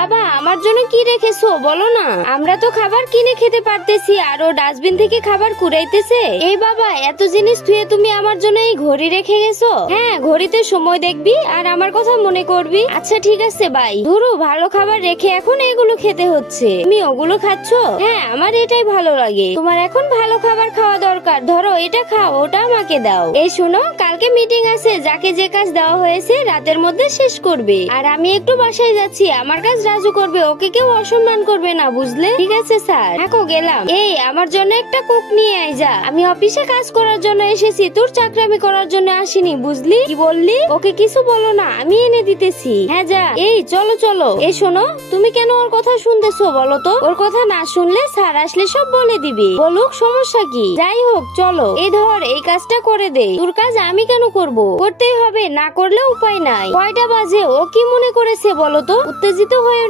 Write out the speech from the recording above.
বাবা আমার জন্য কি রেখেছো বলো না। আমরা তো খাবার কিনে খেতে পারতেছি আর ও ডাস্টবিন থেকে খাবার কুড়াইতেছে। এই বাবা এত জিনিস ধুয়ে তুমি আমার জন্য এই ঘড়ি রেখে গেছো? হ্যাঁ ঘড়িতে সময় দেখবি আর আমার কথা মনে করবি। আচ্ছা ঠিক আছে ভাই। ধরো ভালো খাবার রেখে এখন এগুলো খেতে হচ্ছে, তুমি ওগুলো খাচ্ছ? হ্যাঁ আমার এটাই ভালো লাগে। তোমার এখন ভালো খাবার খাওয়া দরকার, ধরো এটা খাও ওটা আমাকে দাও। এই শোনো কালকে মিটিং আছে, যাকে যে কাজ দেওয়া হয়েছে রাতের মধ্যে শেষ করবে। আর আমি একটু বাসায় যাচ্ছি, আমার কাজ রাজু করবে, ওকে কেউ অসম্মান করবে না বুঝলে? ঠিক আছে স্যার। থাকো গেলাম। এই আমার জন্য একটা কোক নিয়ে আয় যা, আমি অফিসে কাজ করার জন্য এসেছি, তোর চাকরামি করার জন্য আসিনি বুঝলি? কি বললি? ওকে কিছু বলো না, আমি এনে দিতেছি। হ্যাঁ যা। এই চলো চলো। এই শোনো তুমি কেন ওর কথা শুনতেছো বলো তো? ওর কথা না শুনলে স্যার আসলে সব বলে দিবে। বলুক সমস্যা কি? যাই হোক চলো। এই ধর এই কাজটা করে দে। তোর কাজ আমি কেন করব? করতেই হবে, না করলে উপায় নাই। কয়টা বাজে? ও কি মনে করেছে বলো তো? উত্তেজিত হয়ে